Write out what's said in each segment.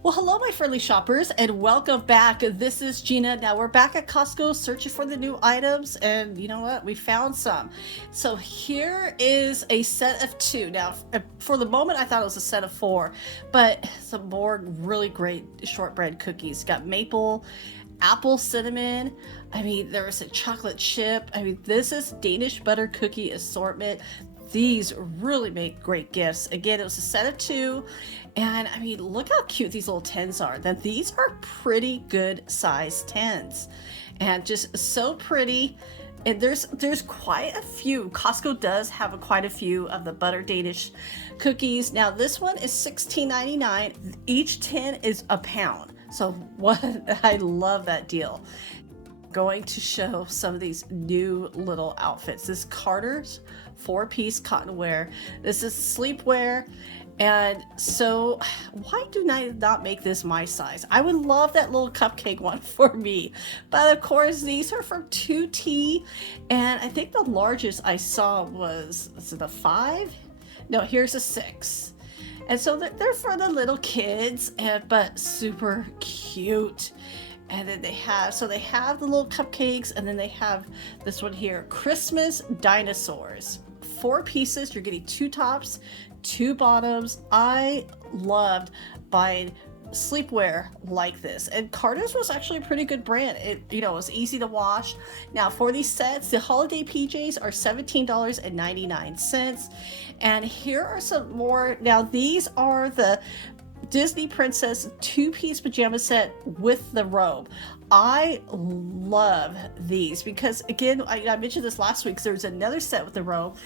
Well, hello, my friendly shoppers, and welcome back. This is Gina. Now, we're back at Costco searching for the new items, and you know what? We found some. So, here is a set of two. Now, for the moment, I thought it was a set of four, but some more really great shortbread cookies. Got maple, apple cinnamon. I mean, there was a chocolate chip. I mean, this is Danish butter cookie assortment. These really make great gifts. Again, it was a set of two. And I mean, look how cute these little tins are. Then these are pretty good size tins. And just so pretty. And there's quite a few. Costco does have quite a few of the butter Danish cookies. Now this one is $16.99. Each tin is a pound. So what I love that deal. Going to show some of these new little outfits. This Carter's 4-piece cotton wear. This is sleepwear. And so why do I not make this my size? I would love that little cupcake one for me. But of course, these are from 2T. And I think the largest I saw was it a 5? No, here's a 6. And so they're for the little kids, but super cute. And then they have the little cupcakes, and then they have this one here, Christmas dinosaurs. 4 pieces. You're getting 2 tops, 2 bottoms. I loved buying sleepwear like this, and Carter's was actually a pretty good brand. It was easy to wash. Now for these sets, the holiday PJs are $17.99, and here are some more. Now these are the Disney Princess 2-piece pajama set with the robe. I love these because, again, I mentioned this last week, so there's another set with the robe.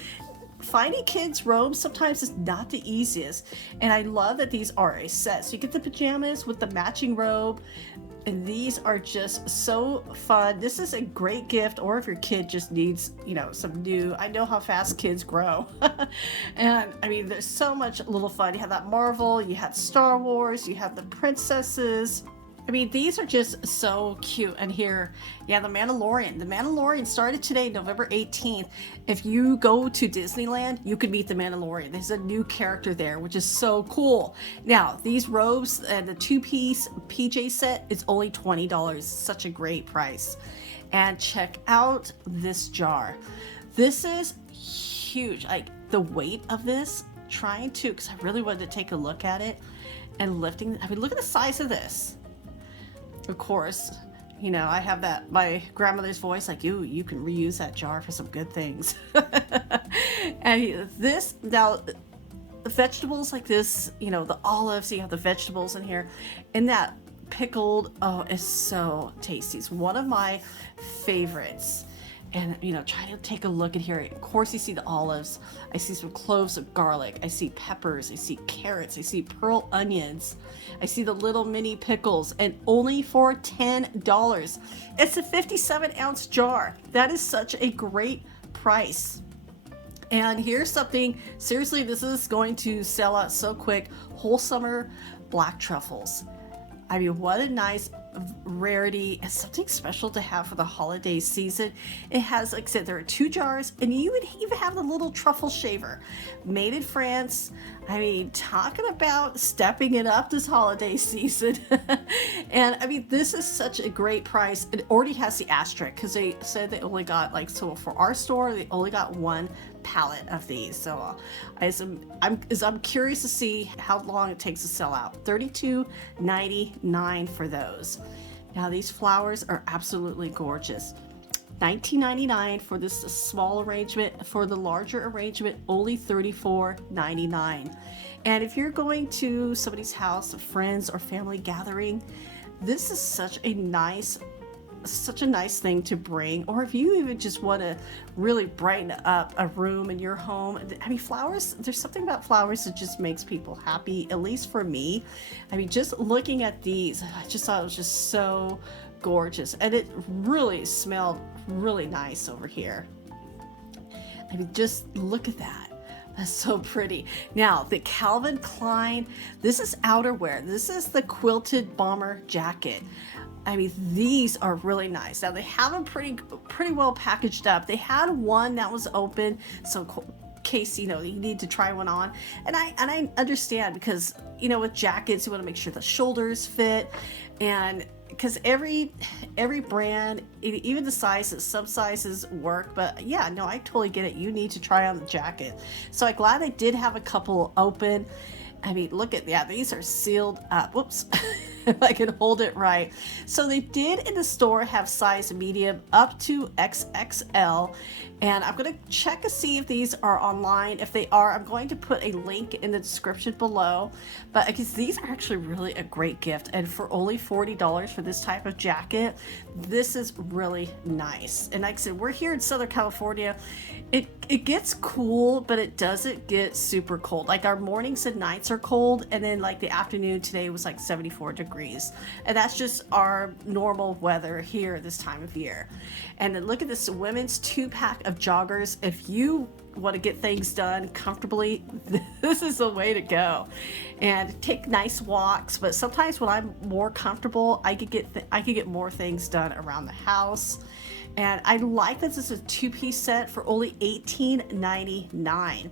Finding kids' robes sometimes is not the easiest, and I love that these are a set. So you get the pajamas with the matching robe, and these are just so fun. This is a great gift, or if your kid just needs, some new. I know how fast kids grow. And I mean, there's so much little fun. You have that Marvel, you had Star Wars, you have the princesses. I mean, these are just so cute. And here, yeah, The Mandalorian. The Mandalorian started today, November 18th. If you go to Disneyland, you could meet the Mandalorian. There's a new character there, which is so cool. Now, these robes and the 2-piece PJ set is only $20. Such a great price. And check out this jar. This is huge. Like, the weight of this, because I really wanted to take a look at it and lifting. I mean, look at the size of this. Of course, I have my grandmother's voice, like, you can reuse that jar for some good things. And this, now, vegetables like this, the olives, you have the vegetables in here, and that pickled, it's so tasty. It's one of my favorites. And, try to take a look at here. Of course, you see the olives. I see some cloves of garlic. I see peppers. I see carrots. I see pearl onions. I see the little mini pickles. And only for $10. It's a 57-ounce jar. That is such a great price. And here's something, seriously, this is going to sell out so quick. Whole summer black truffles. I mean, what a nice rarity. It's something special to have for the holiday season. It has, like I said, there are 2 jars, and you would even have the little truffle shaver. Made in France. I mean, talking about stepping it up this holiday season. And I mean, this is such a great price. It already has the asterisk because they said they only got, so for our store, they only got 1 pallet of these. So I'm curious to see how long it takes to sell out. $32.99 for those. Now these flowers are absolutely gorgeous. $19.99 for this small arrangement. For the larger arrangement, only $34.99. And if you're going to somebody's house, a friends or family gathering, this is such a nice thing to bring. Or if you even just want to really brighten up a room in your home. I mean, flowers, there's something about flowers that just makes people happy, at least for me. I mean, just looking at these, I just thought it was just so gorgeous, and it really smelled really nice over here. I mean, just look at that. That's so pretty. Now, the Calvin Klein, this is outerwear. This is the quilted bomber jacket. I mean, these are really nice. Now, they have them pretty well packaged up. They had one that was open, so case, you need to try one on. And I understand, because, with jackets, you want to make sure the shoulders fit, and because every brand, even the sizes, some sizes work, but yeah, no, I totally get it. You need to try on the jacket. So I'm glad they did have a couple open. I mean, look at, yeah, these are sealed up. Whoops. If I can hold it right. So they did in the store have size medium up to XXL. And I'm going to check to see if these are online. If they are, I'm going to put a link in the description below. But because these are actually really a great gift. And for only $40 for this type of jacket, this is really nice. And like I said, we're here in Southern California. It gets cool, but it doesn't get super cold. Like our mornings and nights are cold. And then like the afternoon today was like 74 degrees. And that's just our normal weather here this time of year. And then look at this women's 2-pack of joggers. If you want to get things done comfortably, this is the way to go. And take nice walks. But sometimes when I'm more comfortable, I could get more things done around the house. And I like that this is a 2-piece set for only $18.99.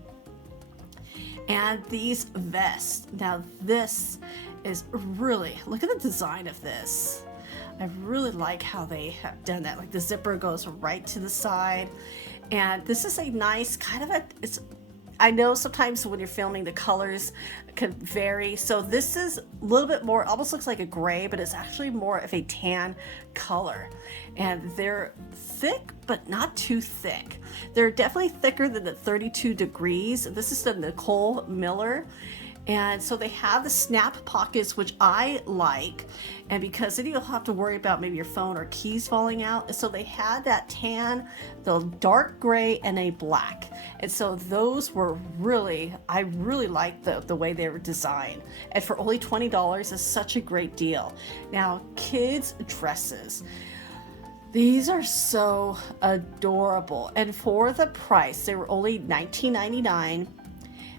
And these vests. Now this is really, look at the design of this. I really like how they have done that. Like the zipper goes right to the side. And this is a nice kind of I know sometimes when you're filming the colors can vary. So this is a little bit more, almost looks like a gray, but it's actually more of a tan color. And they're thick, but not too thick. They're definitely thicker than the 32 degrees. This is the Nicole Miller. And so they have the snap pockets, which I like. And because then you don't have to worry about maybe your phone or keys falling out. And so they had that tan, the dark gray, and a black. And so those were I really liked the way they were designed. And for only $20 is such a great deal. Now, kids' dresses. These are so adorable. And for the price, they were only $19.99.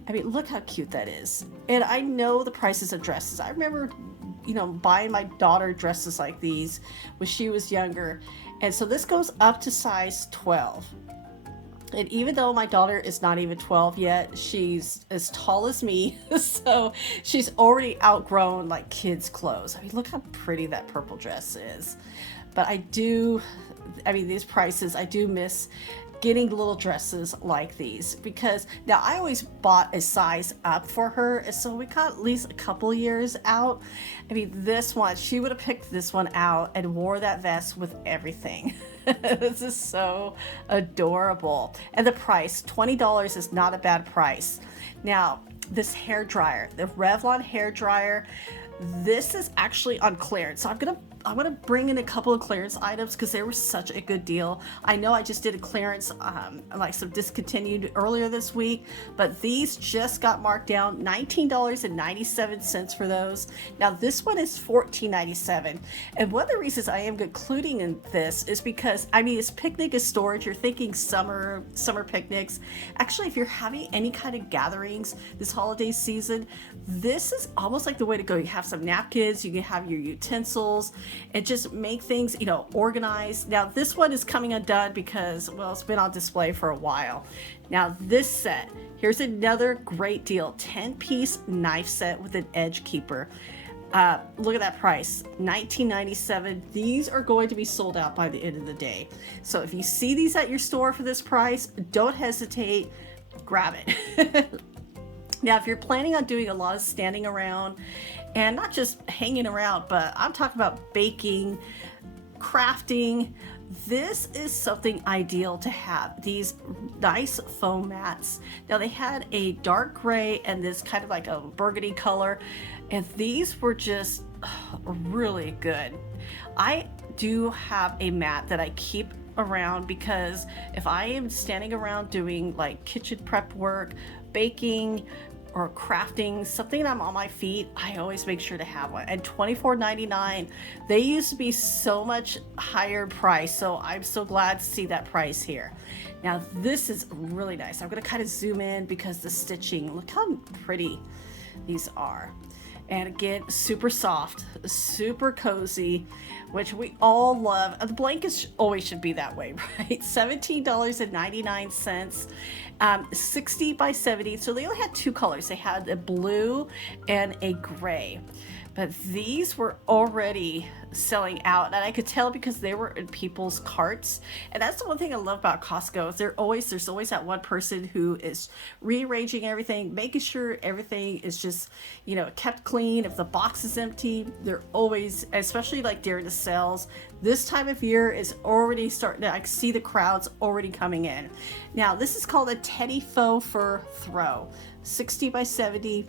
I mean, look how cute that is. And I know the prices of dresses. I remember, buying my daughter dresses like these when she was younger. And so this goes up to size 12. And even though my daughter is not even 12 yet, she's as tall as me. So she's already outgrown like kids' clothes. I mean, look how pretty that purple dress is. But these prices, I do miss getting little dresses like these, because now I always bought a size up for her, so we got at least a couple years out. I mean, this one, she would have picked this one out and wore that vest with everything. This is so adorable. And the price, $20, is not a bad price. Now, this hair dryer, the Revlon hair dryer, this is actually on clearance. So I'm gonna bring in a couple of clearance items because they were such a good deal. I know I just did a clearance, like some discontinued earlier this week, but these just got marked down, $19.97 for those. Now this one is $14.97, and one of the reasons I am including in this is because it's picnic is storage. You're thinking summer picnics. Actually, if you're having any kind of gatherings this holiday season, this is almost like the way to go. You have some napkins, you can have your utensils, and just make things, organized. Now this one is coming undone because, well, it's been on display for a while. Now this set, here's another great deal, 10-piece knife set with an edge keeper. Look at that price, $19.97. These are going to be sold out by the end of the day. So if you see these at your store for this price, don't hesitate, grab it. Now, if you're planning on doing a lot of standing around, and not just hanging around, but I'm talking about baking, crafting, this is something ideal to have. These nice foam mats. Now, they had a dark gray and this kind of like a burgundy color, and these were just really good. I do have a mat that I keep around because if I am standing around doing like kitchen prep work, baking, or crafting, something I'm on my feet, I always make sure to have one. And $24.99, they used to be so much higher price, so I'm so glad to see that price here. Now this is really nice. I'm gonna kind of zoom in because the stitching, look how pretty these are. And again, super soft, super cozy, which we all love. The blankets always should be that way, right? $17.99, 60 by 70. So they only had two colors. They had a blue and a gray. But these were already selling out, and I could tell because they were in people's carts. And that's the one thing I love about Costco is there's always that one person who is rearranging everything, making sure everything is just, kept clean. If the box is empty, they're always, especially like during the sales, this time of year is already starting to, I see the crowds already coming in. Now, this is called a teddy faux fur throw, 60 by 70.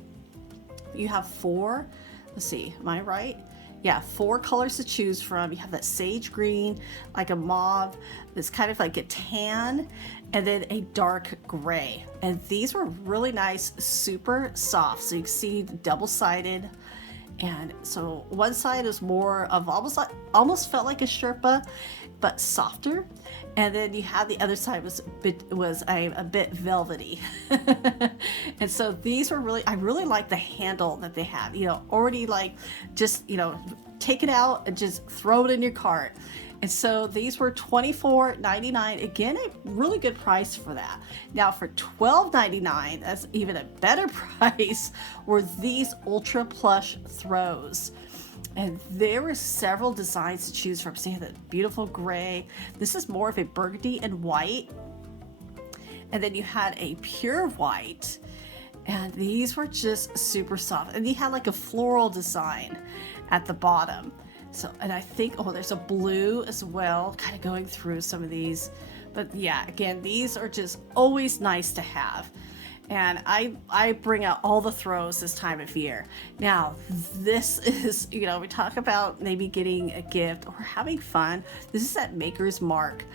You have four. Let's see, am I right? Yeah, four colors to choose from. You have that sage green, like a mauve, that's kind of like a tan, and then a dark gray. And these were really nice, super soft. So you can see double-sided. And so one side is more of almost felt like a Sherpa, but softer. And then you have the other side was a bit velvety. And so these were I really like the handle that they have, already like just, take it out and just throw it in your cart. And so these were $24.99. Again, a really good price for that. Now for $12.99, that's even a better price, were these ultra plush throws. And there were several designs to choose from. So you have that beautiful gray. This is more of a burgundy and white. And then you had a pure white. And these were just super soft. And you had like a floral design at the bottom. So, and I think, there's a blue as well, kind of going through some of these. But yeah, again, these are just always nice to have. And I bring out all the throws this time of year. Now, this is, we talk about maybe getting a gift or having fun. This is at Maker's Mark.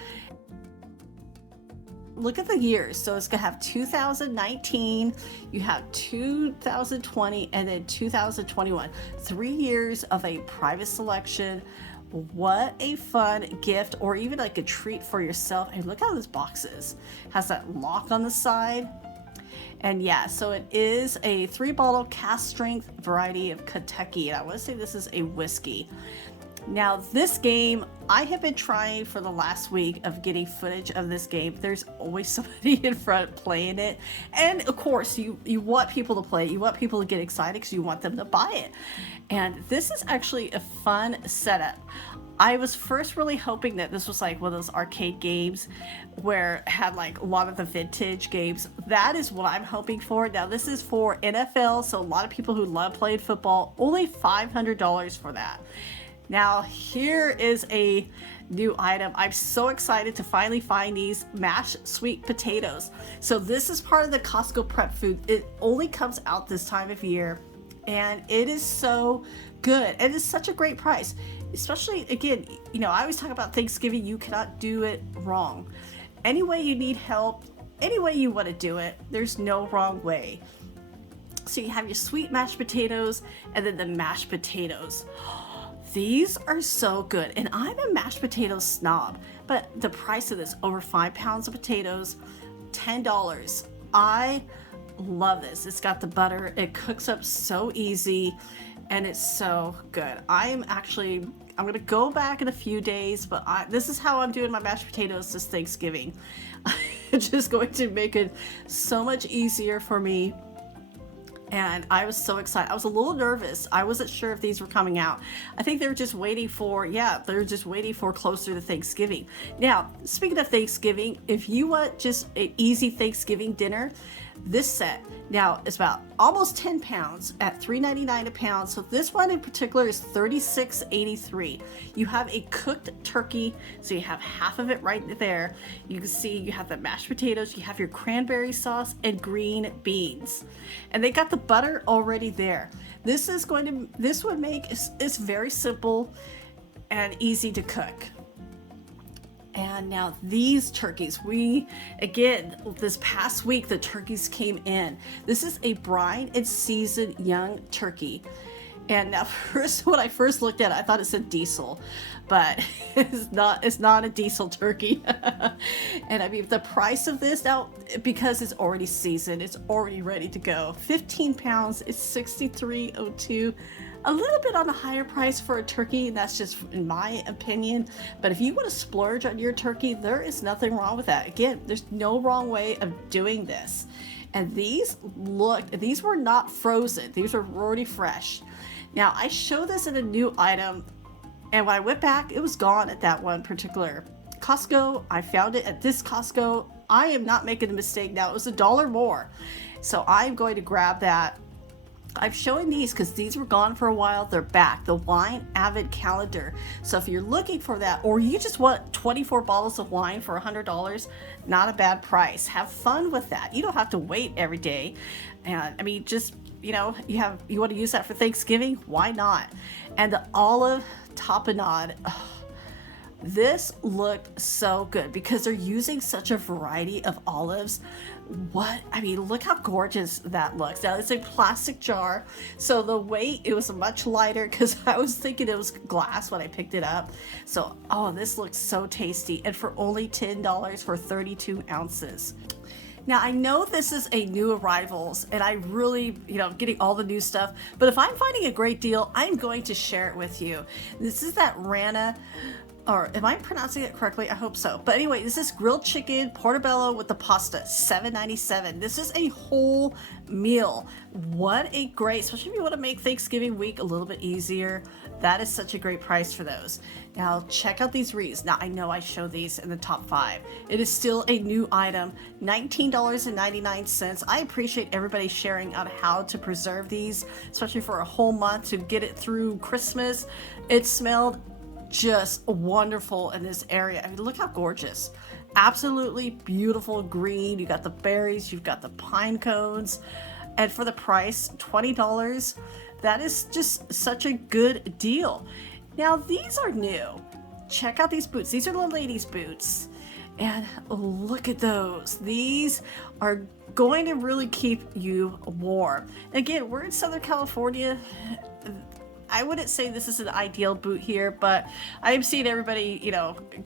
Look at the years. So it's going to have 2019, you have 2020, and then 2021. 3 years of a private selection. What a fun gift, or even like a treat for yourself. And look how this box is. Has that lock on the side. And yeah, so it is a 3-bottle cast strength variety of Kentucky. And I want to say this is a whiskey. Now this game, I have been trying for the last week of getting footage of this game. There's always somebody in front playing it. And of course, you want people to play it. You want people to get excited because you want them to buy it. And this is actually a fun setup. I was first really hoping that this was like one of those arcade games where it had like a lot of the vintage games. That is what I'm hoping for. Now this is for NFL, so a lot of people who love playing football, only $500 for that. Now here is a new item. I'm so excited to finally find these mashed sweet potatoes. So this is part of the Costco prep food. It only comes out this time of year, and it is so good. And it's such a great price. Especially, again, I always talk about Thanksgiving, you cannot do it wrong. Any way you need help, any way you want to do it, there's no wrong way. So you have your sweet mashed potatoes and then the mashed potatoes. These are so good. And I'm a mashed potato snob, but the price of this, over 5 pounds of potatoes, $10. I love this. It's got the butter. It cooks up so easy. And it's so good. I'm going to go back in a few days, but this is how I'm doing my mashed potatoes this Thanksgiving. It's just going to make it so much easier for me. And I was so excited. I was a little nervous. I wasn't sure if these were coming out. I think they're just waiting for closer to Thanksgiving. Now, speaking of Thanksgiving, if you want just an easy Thanksgiving dinner, this set now is about almost 10 pounds at $3.99 a pound. So this one in particular is $36.83. You have a cooked turkey, so you have half of it right there. You can see you have the mashed potatoes, you have your cranberry sauce, and green beans. And they got the butter already there. This would make it's very simple and easy to cook. And now these turkeys, this past week, the turkeys came in. This is a brine and seasoned young turkey. And now, first, when I first looked at it, I thought it said diesel, but it's not. It's not a diesel turkey. And I mean, the price of this now, because it's already seasoned, it's already ready to go. 15 pounds is $63.02. A little bit on the higher price for a turkey, and that's just in my opinion. But if you want to splurge on your turkey, there is nothing wrong with that. Again, there's no wrong way of doing this. And these were not frozen. These were already fresh. Now, I showed this in a new item, and when I went back, it was gone at that one particular Costco. I found it at this Costco. I am not making a mistake now. It was $1 more. So I'm going to grab that. I'm showing these because these were gone for a while. They're back. The Wine Avid Calendar. So if you're looking for that, or you just want 24 bottles of wine for $100, not a bad price. Have fun with that. You don't have to wait every day. And I mean, just, you know, you want to use that for Thanksgiving? Why not? And the olive tapenade. This looked so good because they're using such a variety of olives. I mean, look how gorgeous that looks. Now, it's a plastic jar, so the weight, it was much lighter because I was thinking it was glass when I picked it up. So, oh, this looks so tasty. And for only $10 for 32 ounces. Now, I know this is a new arrivals, and I really, getting all the new stuff, but if I'm finding a great deal, I'm going to share it with you. This is that Rana, or am I pronouncing it correctly? I hope so. But anyway, this is grilled chicken portobello with the pasta, $7.97. This is a whole meal. What a great, especially if you want to make Thanksgiving week a little bit easier. That is such a great price for those. Now check out these wreaths. Now I know I show these in the top 5. It is still a new item, $19.99. I appreciate everybody sharing on how to preserve these, especially for a whole month to get it through Christmas. It smelled just wonderful in this area. I mean, look how gorgeous. Absolutely beautiful green. You got the berries, you've got the pine cones, and for the price, $20, that is just such a good deal. Now, these are new. Check out these boots. These are the ladies' boots. And look at those. These are going to really keep you warm. Again, we're in Southern California. I wouldn't say this is an ideal boot here, but I'm seeing everybody,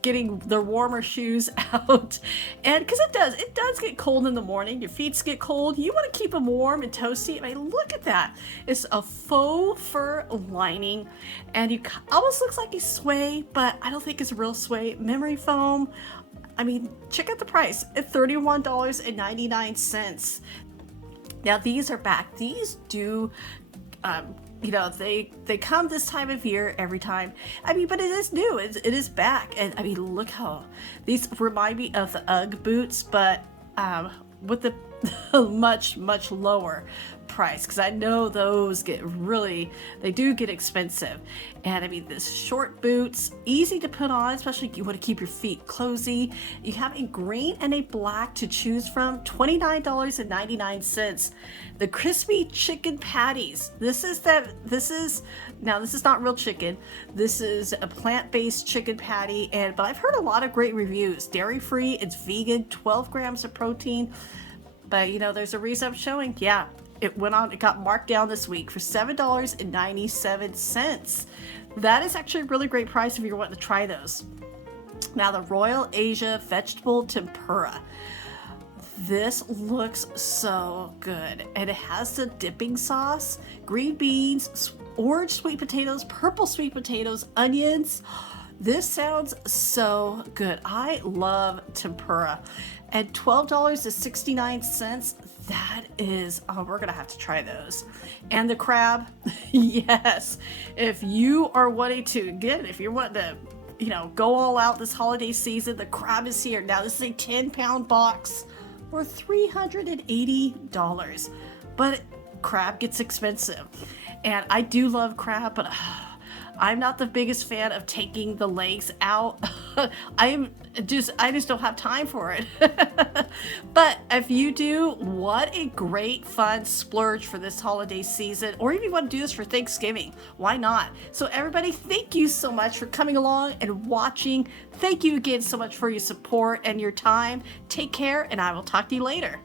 getting their warmer shoes out. And because it does get cold in the morning. Your feet get cold. You want to keep them warm and toasty. I mean, look at that. It's a faux fur lining, and it almost looks like a suede, but I don't think it's real suede. Memory foam. I mean, check out the price at $31.99. Now, these are back. These do, they come this time of year every time. I mean, but it is new. It is back. And I mean, look how these remind me of the UGG boots, but with the much, much lower price, because I know those they do get expensive. And I mean, this short boots, easy to put on, especially if you want to keep your feet cozy. You have a green and a black to choose from, $29.99. The crispy chicken patties. This is not real chicken. This is a plant-based chicken patty, but I've heard a lot of great reviews. Dairy-free, it's vegan, 12 grams of protein. But there's a reason I'm showing. Yeah, it got marked down this week for $7.97. That is actually a really great price if you're wanting to try those. Now, the Royal Asia Vegetable Tempura. This looks so good. And it has the dipping sauce, green beans, orange sweet potatoes, purple sweet potatoes, onions. This sounds so good. I love tempura. And $12.69, that is, we're gonna have to try those. And the crab, yes. If you are wanting to, again, if you're wanting to, go all out this holiday season, the crab is here. Now, this is a 10-pound box for $380. But crab gets expensive. And I do love crab, but I'm not the biggest fan of taking the legs out. I just don't have time for it. But if you do, what a great fun splurge for this holiday season, or if you want to do this for Thanksgiving, why not? So everybody, thank you so much for coming along and watching. Thank you again so much for your support and your time. Take care, and I will talk to you later.